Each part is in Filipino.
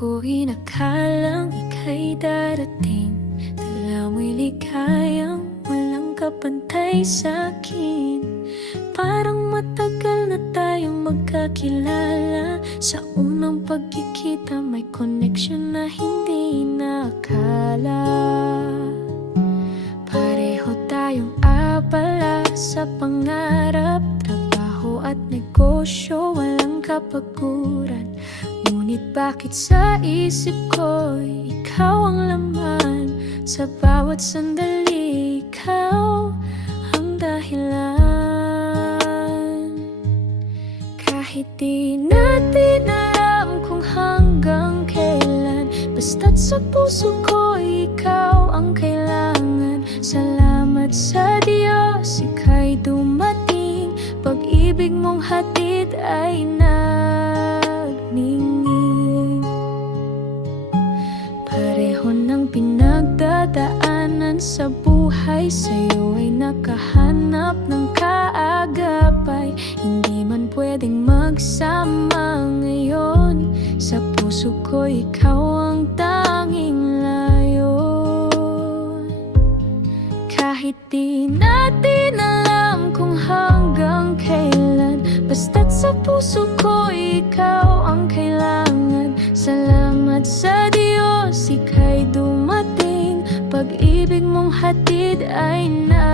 ko'y nakalang ika'y darating. Dala mo'y ligayang walang kapantay sa'kin. Parang matagal na tayong magkakilala. Sa unang pagkikita may connection na hindi nakala. Pareho tayong abala sa pangarap. Trabaho at negosyo, walang kapaguran Bakit sa isip ko'y ikaw ang laman? Sa bawat sandali, ikaw ang dahilan. Kahit di natin alam kung hanggang kailan Basta't sa puso ko, ikaw ang kailangan. Salamat sa Diyos, ika'y dumating. Pag-ibig mong hatid ay buhay Sa'yo ay nakahanap ng kaagapay. Hindi man pwedeng magsama ngayon. Sa puso ko ikaw ang tanging layon. Kahit di natin alam kung hanggang kailan Basta't sa puso ko ikaw ang kailangan. Salamat sa Diyos, hatid ay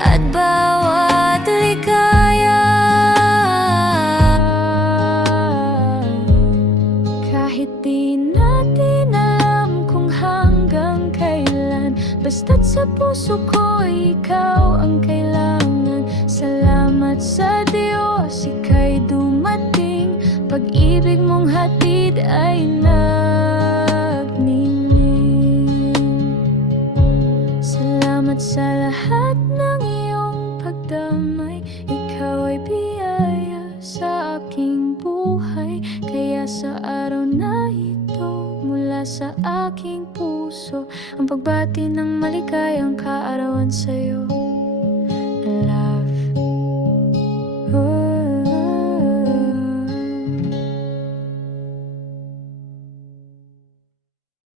at bawat ligaya Kahit di natin alam kung hanggang kailan Basta't sa puso ko ikaw ang kailangan. Salamat sa Diyos, ika'y dumating. Pag-ibig mong hatid ay sa araw na ito Mula sa aking puso. Ang pagbati ng maligayang kaarawan sa'yo